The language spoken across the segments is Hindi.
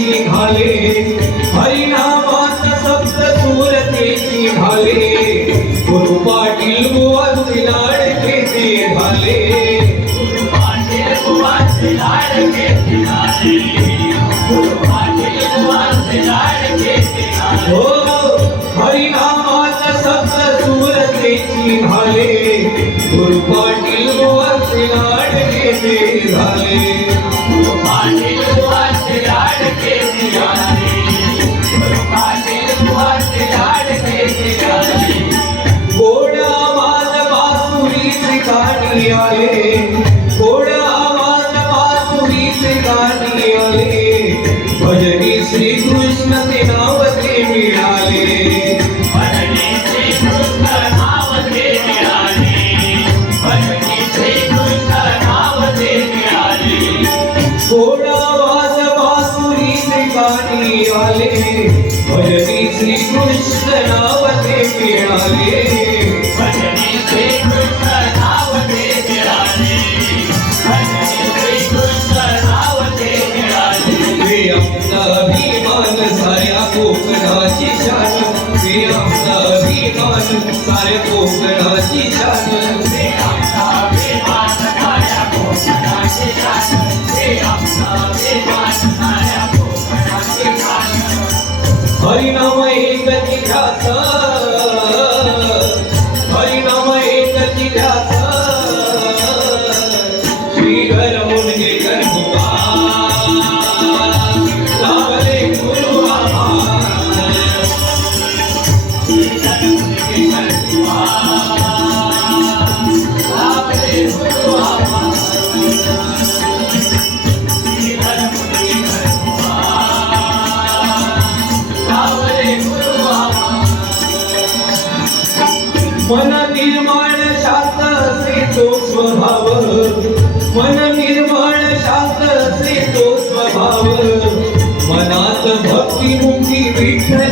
घाले हरिनामाचा सप्त सुरतेची घाले गुरु पाटील बुवाचे लाडकेचे घाले हो हरिनामाचा सप्त सुरतेची घाले गुरु पाटील बुवाचे लाडकेचे मन निर्माण शांत श्री तो स्वभाव मन निर्मळ शांत श्री तो स्वभाव मनात भक्ती मुक्ती Vitthal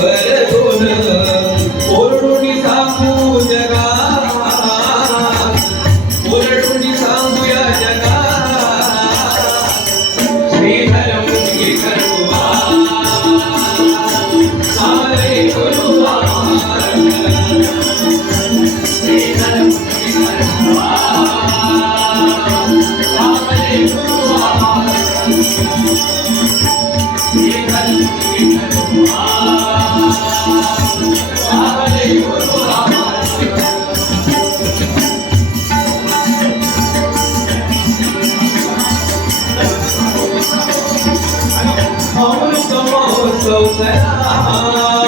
vai vereadora Oh that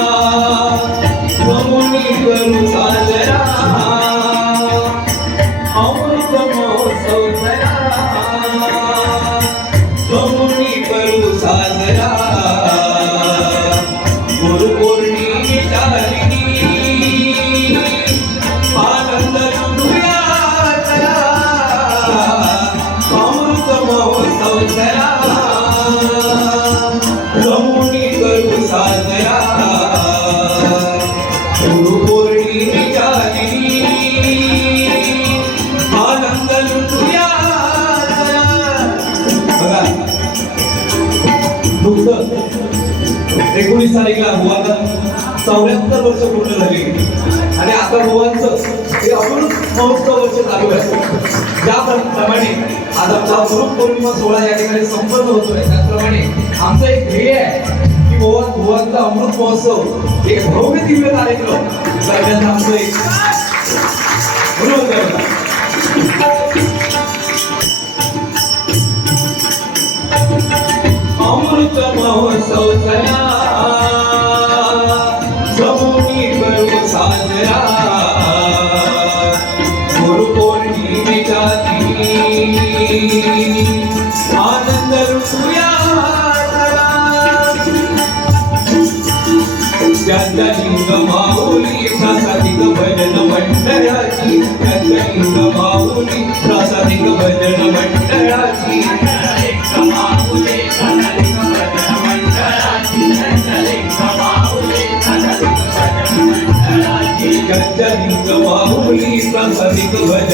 एकोणीस तारीखला बुवांना चौऱ्याहत्तर वर्ष पूर्ण झाली आणि आता बुवांचं हे अमृत महोत्सव वर्ष चालू आहे ज्याप्रमाणे आज आमचा अमृत पौर्णिमा सोहळा या ठिकाणी संपन्न होतोय त्याचप्रमाणे आमचं एक ध्येय आहे की गोवा गोवांचा अमृत महोत्सव एक भव्य दिव्य कार्यक्रम आमचं एक અમૃત મહોત્સવ થયા સૌની કરો સાજરા ગુરુ પૂર્ણિમિકા આનંદ રૂપિયા માઉલી ભજન મંડળાની Deus.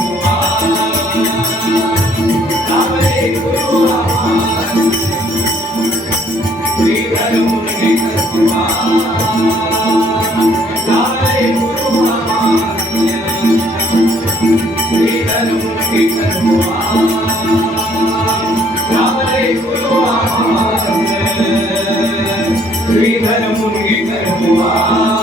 శ్రీధరముని కరువా